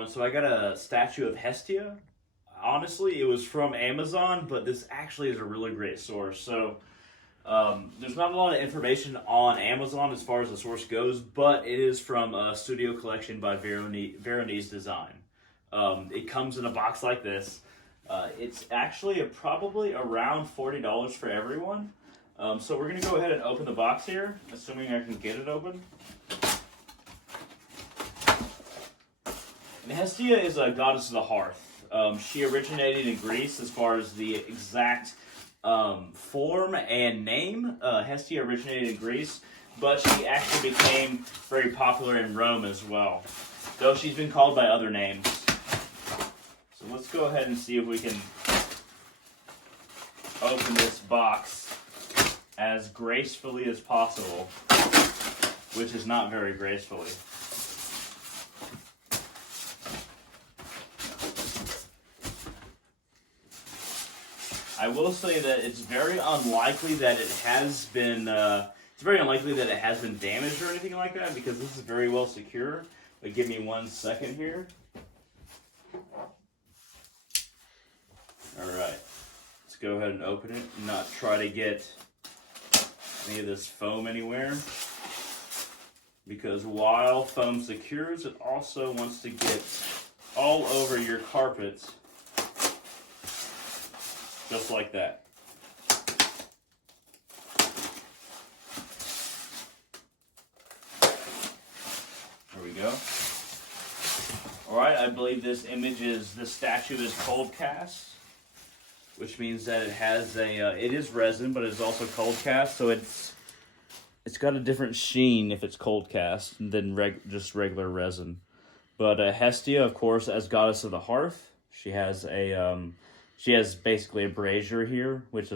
everyone. So I got a statue of Hestia. Honestly, it was from Amazon, but this actually is a really great source. So there's not a lot of information on Amazon as far as the source goes, but it is from a studio collection by Veronese Design. It comes in a box like this. It's actually probably around $40 for everyone. So we're going to go ahead and open the box here, assuming I can get it open. And Hestia is a goddess of the hearth. She originated in Greece as far as the exact form and name. Hestia originated in Greece, but she actually became very popular in Rome as well, though she's been called by other names. So let's go ahead and see if we can open this box as gracefully as possible, which is not very gracefully. I will say that it's very unlikely that it has been damaged or anything like that, because this is very well secure. But give me 1 second here. All right, let's go ahead and open it and not try to get any of this foam anywhere, because while foam secures, it also wants to get all over your carpets. Just like that. There we go. Alright, I believe this statue is cold cast, which means that it has it is resin, but it's also cold cast, so it's got a different sheen if it's cold cast than just regular resin. But Hestia, of course, as goddess of the hearth, she has basically a brazier here, which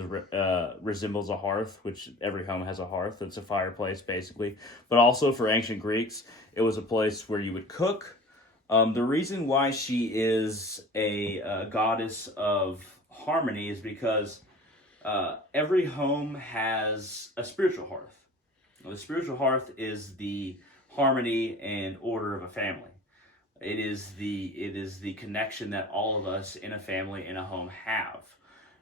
resembles a hearth, which every home has a hearth. It's a fireplace, basically. But also for ancient Greeks, it was a place where you would cook. The reason why she is a goddess of harmony is because every home has a spiritual hearth. The spiritual hearth is the harmony and order of a family. It is the connection that all of us in a family, in a home, have.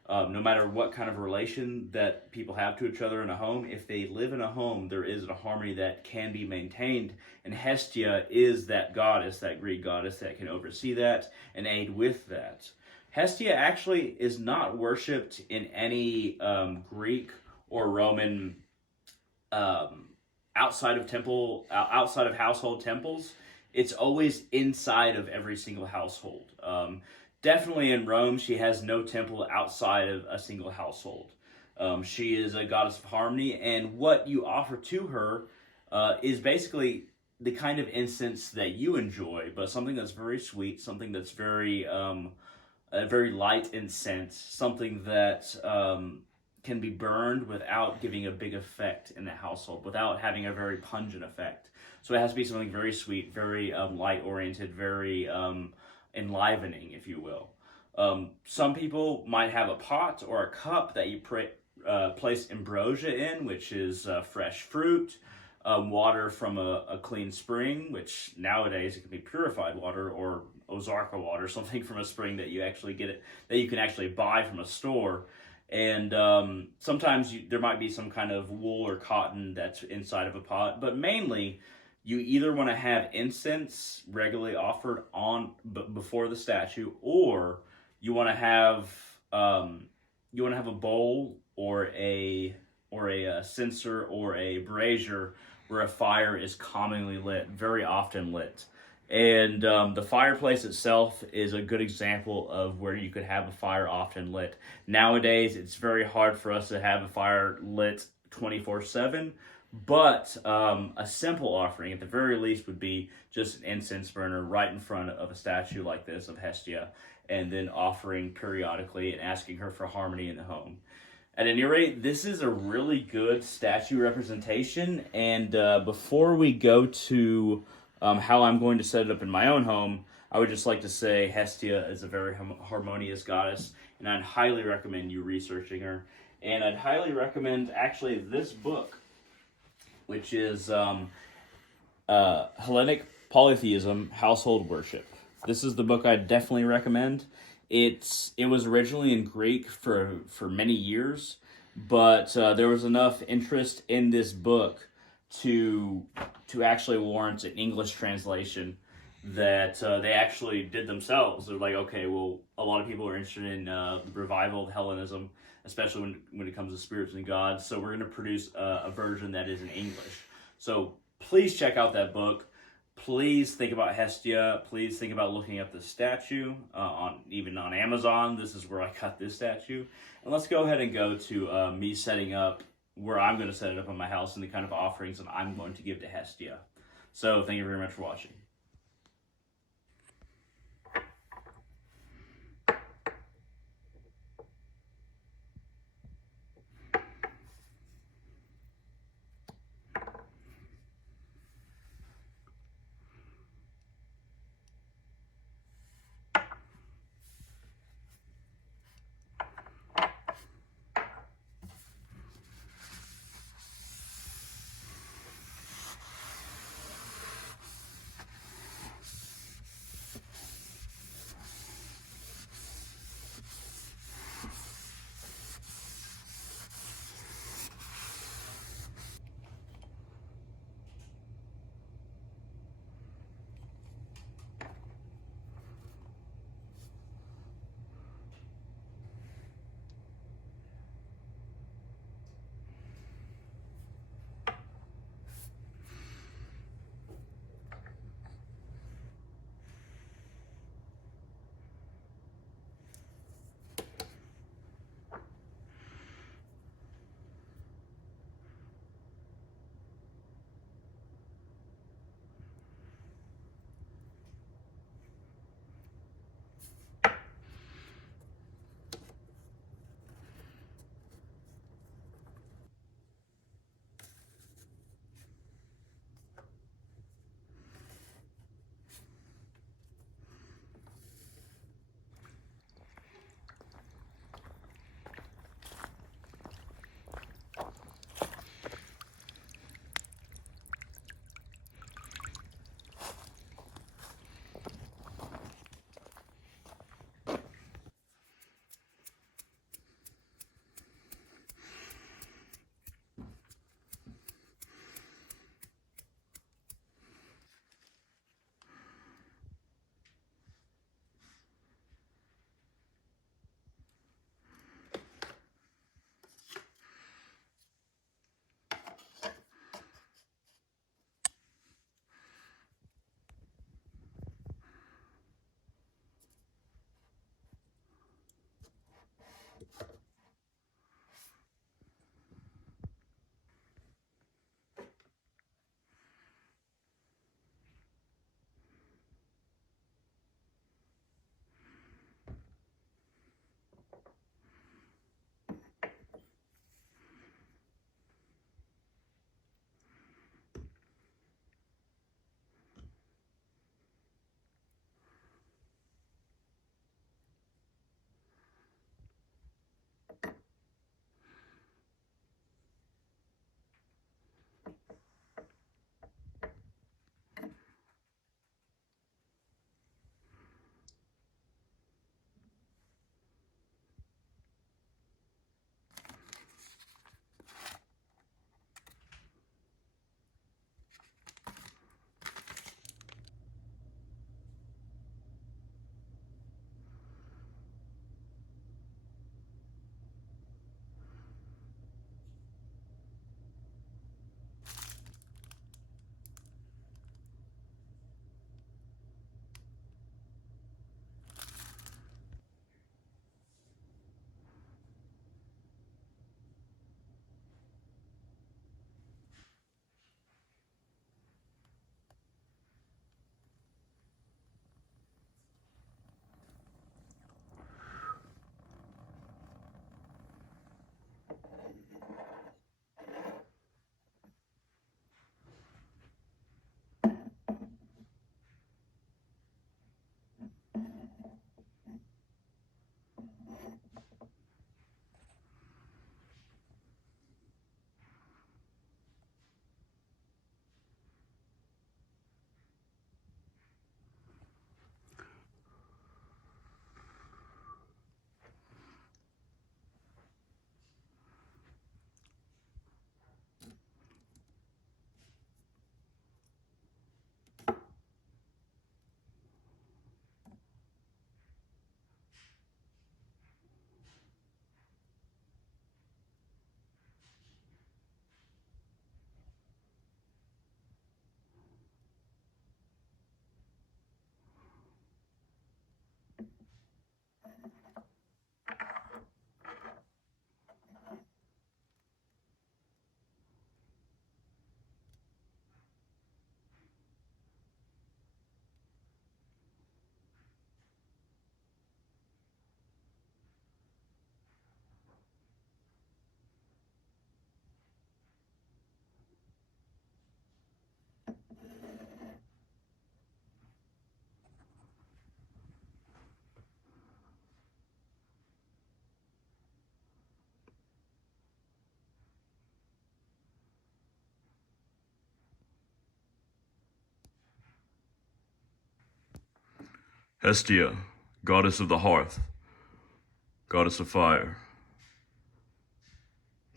No matter what kind of relation that people have to each other in a home, if they live in a home, there is a harmony that can be maintained. And Hestia is that goddess, that Greek goddess, that can oversee that and aid with that. Hestia actually is not worshipped in any Greek or Roman outside of household temples. It's always inside of every single household. Definitely in Rome, she has no temple outside of a single household. She is a goddess of harmony, and what you offer to her is basically the kind of incense that you enjoy, but something that's very sweet, something that's very light in scent, something that can be burned without giving a big effect in the household, without having a very pungent effect. So it has to be something very sweet, very light-oriented, very enlivening, if you will. Some people might have a pot or a cup that you place ambrosia in, which is fresh fruit, water from a clean spring, which nowadays it can be purified water or Ozarka water, something from a spring that you can actually buy from a store. And sometimes there might be some kind of wool or cotton that's inside of a pot, but mainly you either want to have incense regularly offered before the statue, or you want to have a bowl or a censer or a brazier where a fire is commonly lit, very often lit. And the fireplace itself is a good example of where you could have a fire often lit. Nowadays, it's very hard for us to have a fire lit 24/7. But a simple offering, at the very least, would be just an incense burner right in front of a statue like this of Hestia, and then offering periodically and asking her for harmony in the home. At any rate, this is a really good statue representation, and before we go to how I'm going to set it up in my own home, I would just like to say Hestia is a very harmonious goddess, and I'd highly recommend you researching her. And I'd highly recommend, actually, this book, which is Hellenic Polytheism, Household Worship. This is the book I definitely recommend. It was originally in Greek for many years, but there was enough interest in this book to actually warrant an English translation that they actually did themselves. They're like, okay, well, a lot of people are interested in the revival of Hellenism, especially when it comes to spirits and gods. So we're going to produce a version that is in English. So please check out that book. Please think about Hestia. Please think about looking up the statue on Amazon. This is where I got this statue. And let's go ahead and go to me setting up where I'm going to set it up in my house and the kind of offerings that I'm going to give to Hestia. So thank you very much for watching. Hestia, goddess of the hearth, goddess of fire,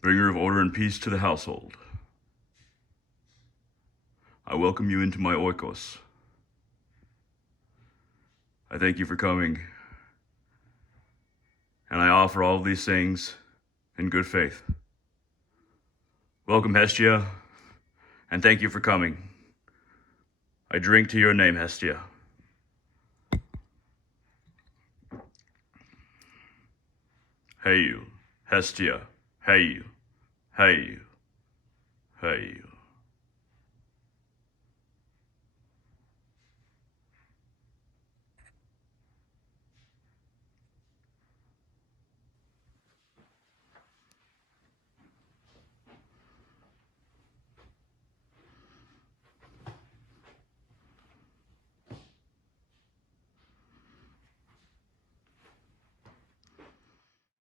bringer of order and peace to the household, I welcome you into my oikos. I thank you for coming, and I offer all of these things in good faith. Welcome, Hestia, and thank you for coming. I drink to your name, Hestia. Hey you, Hestia, hey you, hey you, hey you.